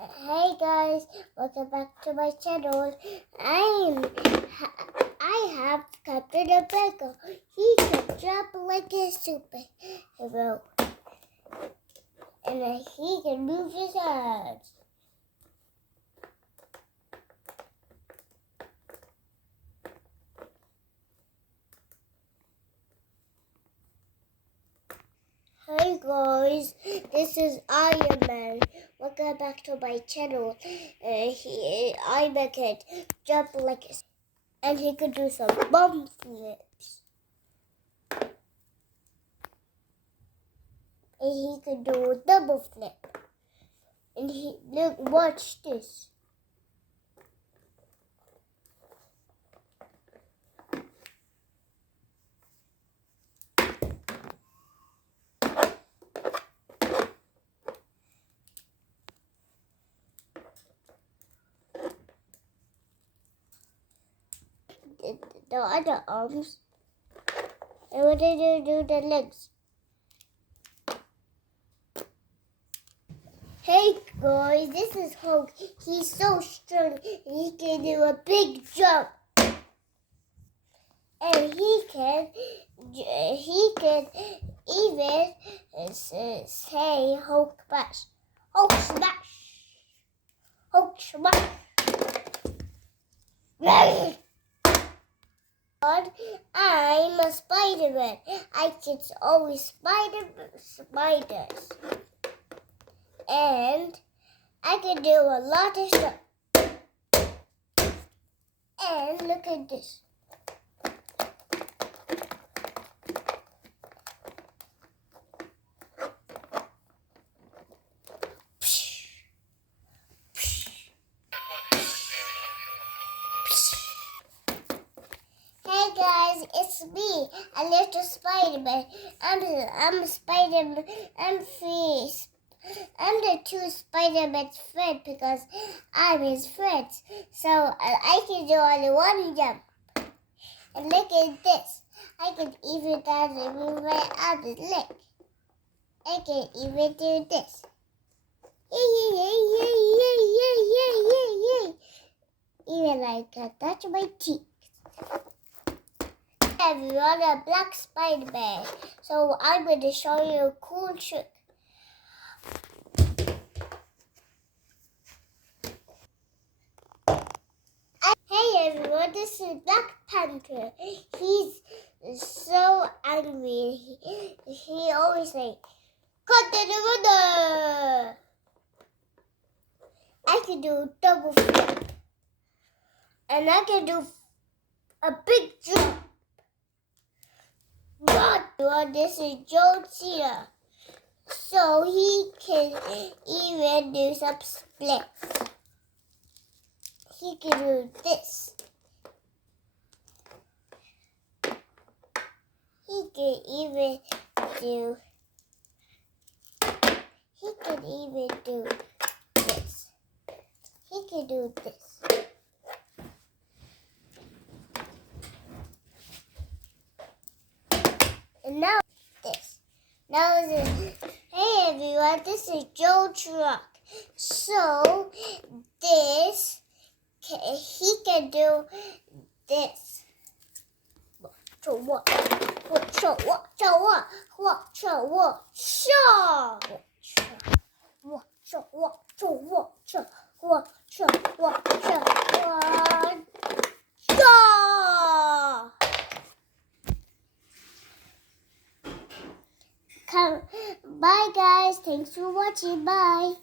Hey guys, welcome back to my channel. I have Captain America. He can jump like a superhero, and he can move his hands. Hey guys, this is Iron Man. Welcome back to my channel. Iron Man can jump like a, and he can do some bomb flips. And he can do a double flip. And watch this. The other arms. And what did you do the legs? Hey guys, this is Hulk. He's so strong and he can do a big jump. And he can even say Hulk smash. Hulk smash. Hulk smash. I'm a Spider-Man. I can always spiders. And I can do a lot of stuff. And look at this. Hey guys, it's me, a little Spider-Man. I'm a Spider-Man. I'm the two Spider-Man's friend because I'm his friend. So I can do only one jump. And look at this. I can even move my other leg. I can even do this. Even I can touch my teeth. Everyone, a black Spider-Man. So I'm going to show you a cool trick. Hey everyone, this is Black Panther. He's so angry. He always say, "Cut the runner." I can do double flip, and I can do a big jump. But this is John Cena, so he can even do some splits. He can do this. He can even do this. He can do this. And now this. Now this. Hey everyone, this is Joe Truck. So this. He can do this. Bye guys. Thanks for watching. Bye.